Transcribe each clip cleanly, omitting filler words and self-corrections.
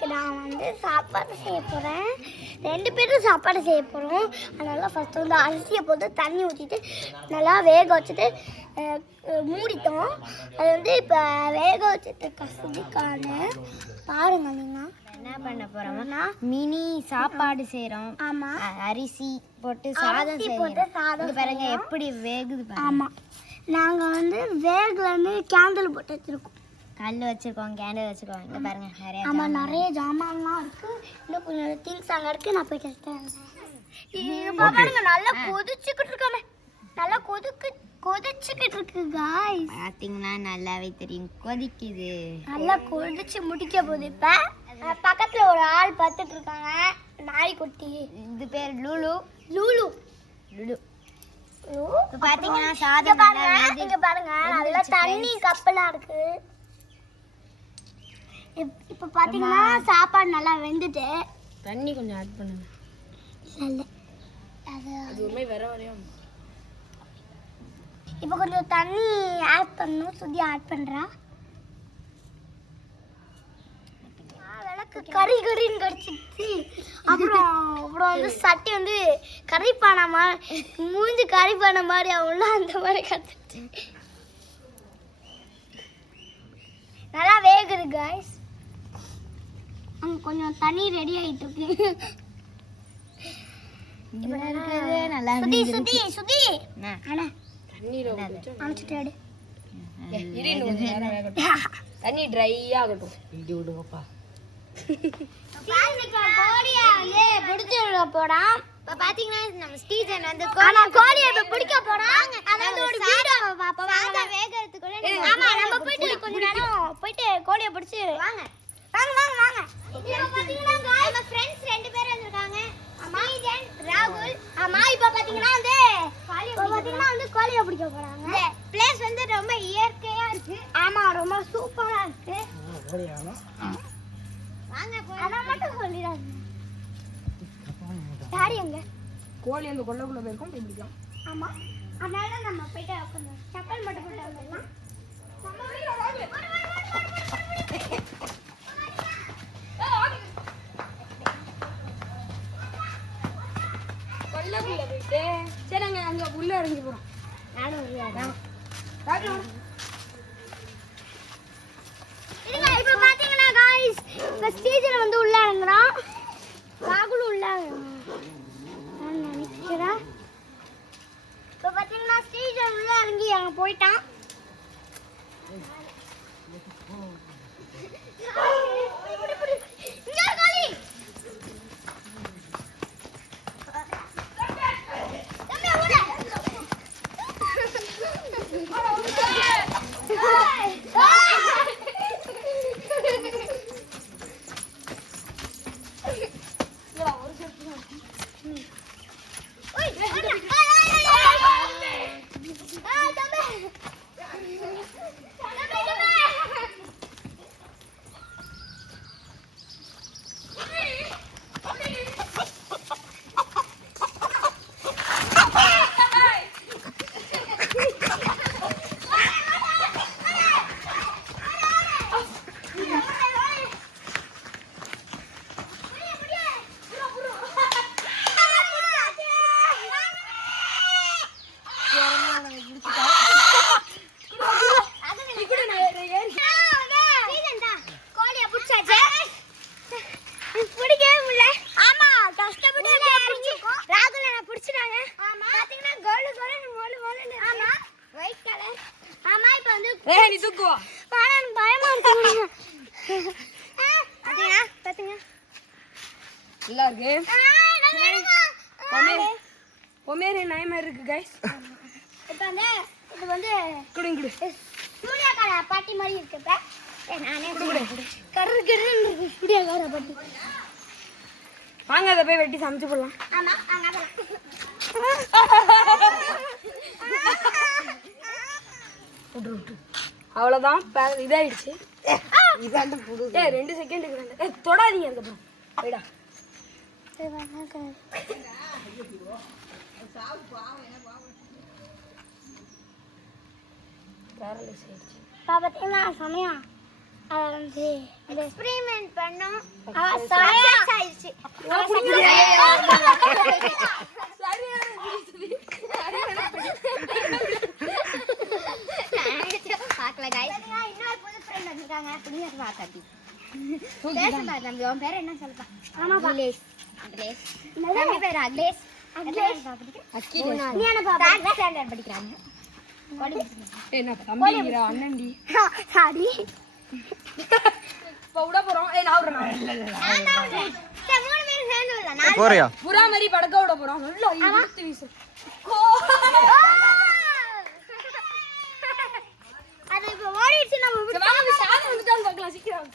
இன்னைக்கு நான் வந்து சாப்பாடு செய்ய போகிறேன். 2 பேரும் சாப்பாடு செய்ய போகிறோம். அதனால் ஃபஸ்ட்டு வந்து அரிசியை போட்டு தண்ணி ஊற்றிட்டு நல்லா வேக வச்சுட்டு மூடிட்டோம். அது வந்து இப்போ வேக வச்சுட்டு கசுதிக்கான பாருங்க. நீங்கள் என்ன பண்ண போகிறோம்னா மினி சாப்பாடு செய்கிறோம். ஆமாம், அரிசி போட்டு சாதம் போட்டு சாதம் பாருங்க எப்படி வேகுது. ஆமாம், நாங்கள் வந்து வேகலன்னு கேண்டில் போட்டு வச்சுருக்கோம். கல் வச்சுருக்கோம், கேண்டில் வச்சுருக்கோம். இங்கே பாருங்க நிறைய. ஆமாம், நிறைய ஜாமான்லாம் இருக்குது. இன்னும் கொஞ்சம் திங்ஸ் அங்கே இருக்குது. நான் போய் டெஸ்ட்டேன். பாருங்க நல்லா கொதிச்சுக்கிட்டு இருக்காமே. நல்லா கொதிச்சுக்கிட்டு இருக்கு காய்ஸ். பார்த்தீங்கன்னா நல்லாவே தெரியும் கொதிக்குது. நல்லா கொதிச்சு முடிக்க போகுது. இப்போ பக்கத்தில் ஒரு ஆள் பார்த்துட்டு இருக்காங்க, நாய்க்குட்டி. இது பேர் லூலு. லூலு லுலு. இப்போ பார்த்தீங்கன்னா சாதம் பாருங்க, இங்கே பாருங்க நல்லா தண்ணி கப்பலாக இருக்கு. இப்போ பார்த்தீங்கன்னா சாப்பாடு நல்லா வெந்துட்டு தண்ணி கொஞ்சம் ஆட் பண்ணுங்க. இல்லை அது உண்மை வர வரையும் இப்போ கொஞ்சம் தண்ணி ஆட் பண்ணணும். சுதி ஆட் பண்ணுறா. விளக்கு கறின்னு கடிச்சிச்சு. அப்புறம் வந்து சட்டி வந்து கறிப்பான மூஞ்சி கறிப்பான மாதிரி அவங்கள அந்த மாதிரி கத்துச்சு. நல்லா வேகுது காய்ஸ். அங்கே கொஞ்சம் தண்ணி ரெடி ஆகிட்டு இருக்கு. நல்லா சுதி அண்ணா தண்ணி ட்ரை ஆகட்டும். விடுங்கப்பா. போடா. இப்போ பார்த்தீங்கன்னா நம்ம ஸ்டீஜன் வந்து கோழியை பிடிக்க போறோம். அதாவது ஒரு வீடியோ பார்ப்போம். சாதம் வேகிறதுக்குள்ள ஆமா, நம்ம போயிட்டு கொஞ்ச நேரம் போயிட்டு கோழியை பிடிச்சி வாங்க வாங்க வாங்க வாங்க. இப்போ பாத்தீங்கன்னா நம்ம फ्रेंड्स 2 பேர் வந்திருக்காங்க, ஸ்டீஜன், ராகுல். ஆமா, இப்போ பாத்தீங்கன்னா வந்து கோழியை பிடிக்க போறாங்க. பிளேஸ் வந்து ரொம்ப இயற்கையா இருக்கு. ஆமா, ரொம்ப சூப்பரா இருக்கு. வாங்க அத மட்டும் சொல்லிடாதீங்க. யாரு எங்க கோழி அந்த கொள்ளைக்குள்ள போயிருக்கோம், போய் பிடிக்கலாம். ஆமா, அதனால நம்ம போயிட்டு உட்காந்து செப்பல் மட்டும் போட்டு வந்துடலாம். கொள்ளைக்குள்ள போயிட்டு சரி அங்க உள்ள இறங்கி போறோம். நானும் இல்லையாதான். இப்போ பாத்தீங்கன்னா காய்ஸ், இப்போ ஸ்டேஜில் வந்து உள்ள இறங்குறோம். ராகுலும் உள்ள நான் நினைக்கிறேன். இப்போ பாத்தீங்கன்னா ஸ்டேஜில் உள்ள இறங்கி அங்கே போயிட்டான். நீ தூக்குவா. பயமா இருக்கு. பாத்தீங்க நல்லா இருக்கு. பொமேரிய நாய் மாதிரி இருக்கு கைஸ். இப்போ வந்து இது வந்து குடு சூர்யாக்கார பாட்டி மாதிரி இருக்கு. இப்போ நானே கரு சூர்யாக்கார பாட்டி. வாங்க அதை போய் வெட்டி சமைச்சு போடலாம். ஆமா, அவ்வளோதான், இதாயிடுச்சு. 2 செகண்டுக்கு தொடாதீங்க. அந்த பக்கம் போயிடா. பார்த்தீங்கன்னா சமயம் அதை வந்து எக்ஸ்பெரிமெண்ட் பண்ணோம். ஆயிடுச்சு பார்க்கல guys. இன்னொரு புது friend வந்திருக்காங்க. புனிதர் வாத்தாட்டி. பேசுமா தம்பி, உன் பேர் என்ன சொல்லுப்பா? அகிலேஷ். அகிலேஷ். தம்பி பேர் அகிலேஷ். அகிலேஷ். நீ என்ன பாப்பா? 3rd ஸ்டாண்டர்ட் படிக்கிறாங்க. என்ன தம்பிங்கடா அண்ணன்டி. சாரி. இப்ப விட போறோம். நான் விடுறேன். நான் சரி 3 பேரும் சேர்ந்து விடலாம். போறியா? புறா மாதிரி படக்க விட போறோம். நல்லா இழுத்து வீசு. அது இப்ப ஓடிடுச்சு நம்ம வாங்க சாதம் வந்துட்டான்னு பார்க்கலாம் சீக்கிரம்.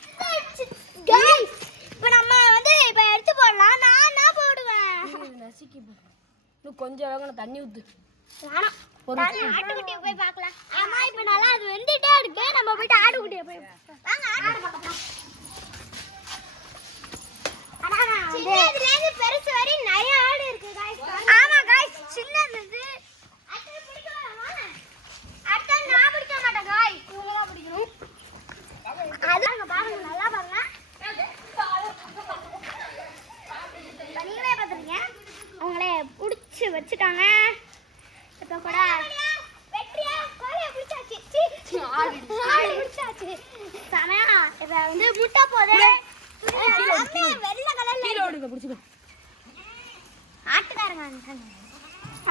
गाइस இப்போ நம்ம வந்து இப்ப எடுத்து போடலாம். நான் போடுவேன். நசிக்கி போ. இன்னும் கொஞ்சம் வேகணும் தண்ணி ஊத்து. வேணாம். ஆட்டுக்குட்டியை போய் பார்க்கலாம். ஆமா இப்ப நல்லா அது வெந்துட்டே இருக்கு. நம்ம போயிட்டு ஆட்டுக்குட்டியை போய் வாங்க ஆடு பார்க்கலாம். சின்னதுல இருந்து பெருசு வரை நிறைய ஆடு இருக்கு गाइस. ஆமா गाइस சின்னதுல இருந்து அடுத்து பிடிக்கலாம் வாங்க. அடுத்து நான் பிடிக்க மாட்டேன் गाइस. இவங்க தான் பிடிக்கணும். அதாங்க பாருங்க நல்லா பாருங்க. நீங்களே பாத்துறீங்க. அவங்களே புடிச்சு வச்சுட்டாங்க. இப்ப கூட வெற்றியா கோழியை பிடிச்சாச்சு. ஆடு பிடிச்சாச்சு. சமயா இப்ப வந்து முட்டை போதே வெள்ளை கலர்ல கீழ ஓடுங்க புடிச்சுக்கோ. ஆட்டுக்காரங்க இருக்காங்க.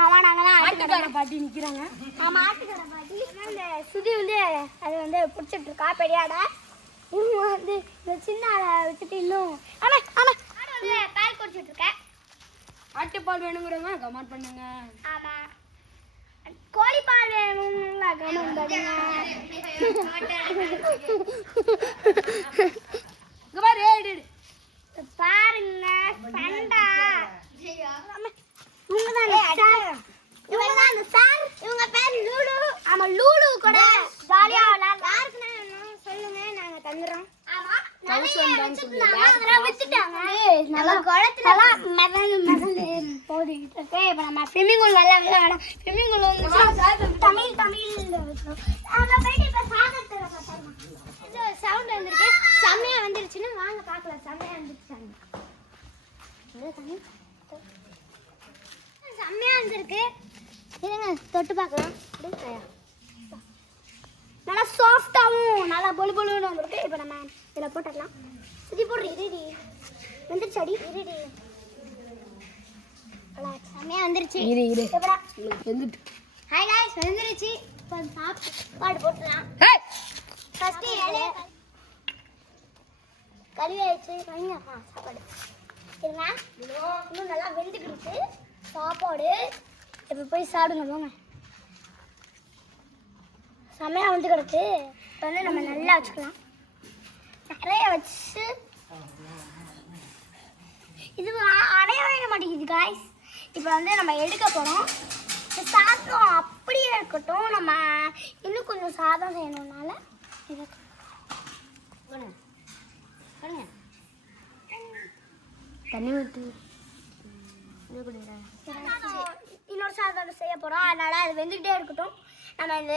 ஆமா நாங்க தான் ஆட்டுக்கார பாட்டி நிக்கிறாங்க. ஆமா ஆட்டுக்கார பாட்டி. இந்த சுதி வந்து அது வந்து பிடிச்சிட்டு இருக்கா பெரியாட. இவங்க வந்து இந்த சின்ன ஆளை வச்சுட்டு இன்னும் ஆமா ஆமா வந்து பால் குடிச்சிட்டு இருக்க. ஆட்டுப்பால் வேணுங்கிறவங்க கமெண்ட் பண்ணுங்க. ஆமா கோழி பால் வேணும்ல கமெண்ட் பண்ணுங்க. இங்க பாரு ஏடு பாருங்க சண்டா இவங்க தான் சார். இவங்க தான் அந்த சார். இவங்க பேர் லூலு. ஆமா லூலு கூட ஜாலியா விளையாடலாம். யாருக்கு வேணும் சொல்லுங்க நாங்க தந்துறோம். ஆமா நல்லா குளத்துல மிதந்து போட்டுக்கிட்டு இருக்கு. இப்ப நம்ம ஸ்விம்மிங் பூல் விளையாடலாம். ஸ்விம்மிங் பூல் வந்து தமிழ்ல வைக்கணும். நம்ம போயிட்டு இப்ப சாகத்துல பார்த்தோம். இது சவுண்ட் வந்திருக்கு. செம்மையா வந்துருச்சுன்னு வாங்க பார்க்கலாம். செம்மையா வந்துருச்சு. செம்மையா வந்திருக்கு. இருங்க தொட்டு பார்க்கலாம். நல்லா சாஃப்டாவும் நல்லா பொலு பொலுன்னு வந்திருக்கு. இப்போ நம்ம இதில் போட்டுடலாம். சுத்தி போடுறி இருடி வந்துருச்சு. அடி இருடி செம்மையா வந்துருச்சு. இரு எப்படா வந்துட்டு. ஹாய் गाइस வந்துருச்சு. இப்போ சாப்பாடு போட்டுடலாம். ஃபர்ஸ்ட் இலை கறி ஆயிடுச்சு. வைங்க சாப்பாடு இருங்க. இன்னும் நல்லா வெந்துக்கிடுச்சு சாப்பாடு. இப்போ போய் சாப்பிடுங்க போங்க. செம்மையா வந்து கிடக்கு. இப்போ வந்து நம்ம நல்லா வச்சுக்கலாம். நிறைய வச்சு இது அடையவே மாட்டேங்குது காய்ஸ். இப்போ வந்து நம்ம எடுக்க போகிறோம். சாதம் அப்படியே இருக்கட்டும். நம்ம இன்னும் கொஞ்சம் சாதம் செய்யணும்னால இதை தண்ணி ஊத்து. இன்னொரு சாதம் செய்ய போகிறோம். அதனால அது வெந்துக்கிட்டே இருக்கட்டும். நம்ம இந்த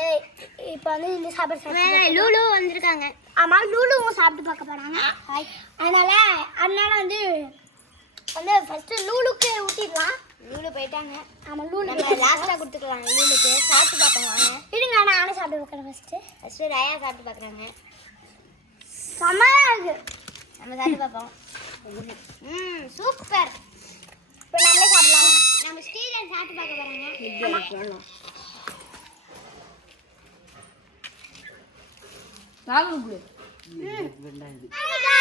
இப்போ வந்து இந்த சாப்பாடு லூலு வந்திருக்காங்க. ஆமாம் லூலுவும் சாப்பிட்டு பார்க்க போகிறாங்க. அதனால வந்து ஃபஸ்ட்டு லூலுக்கு ஊற்றிடலாம். லூலு போயிட்டாங்க. ஆமாம் லூலு நம்ம லாஸ்ட்டாக கொடுத்துக்கலாம். லூலுக்கு சாப்பிட்டு பார்ப்போம் வாங்க. இருங்க நானே சாப்பிட்டு பார்க்குறேன். ஃபஸ்ட்டு ரயா சாப்பிட்டு பார்க்குறாங்க. செம்மையா இருக்கு. நம்ம சாப்பிட்டு பார்ப்போம். சூப்பர். இப்போ நம்மளே சாப்பிடலாம். நம்ம ஸ்டீலன் சாப்பிட்டு பார்க்க போகிறாங்க. ராகுல் குடு. Hi guys.